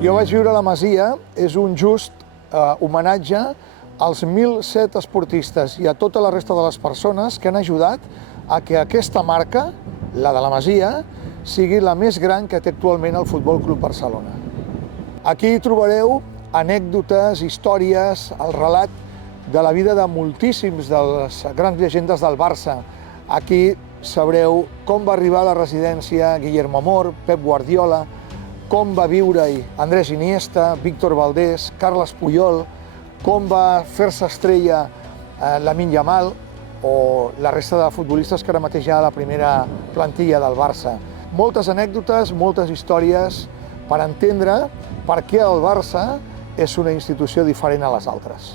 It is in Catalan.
Jo vaig viure a la Masia, és un just homenatge als 1.007 esportistes i a tota la resta de les persones que han ajudat a que aquesta marca, la de la Masia, sigui la més gran que té actualment el Futbol Club Barcelona. Aquí trobareu anècdotes, històries, el relat de la vida de moltíssims de les grans llegendes del Barça. Aquí sabreu com va arribar a la residència Guillermo Amor, Pep Guardiola, com va viure-hi Andrés Iniesta, Víctor Valdés, Carles Puyol, com va fer-se estrella Lamine Yamal o la resta de futbolistes que ara mateix hi ha a la primera plantilla del Barça. Moltes anècdotes, moltes històries per entendre per què el Barça és una institució diferent a les altres.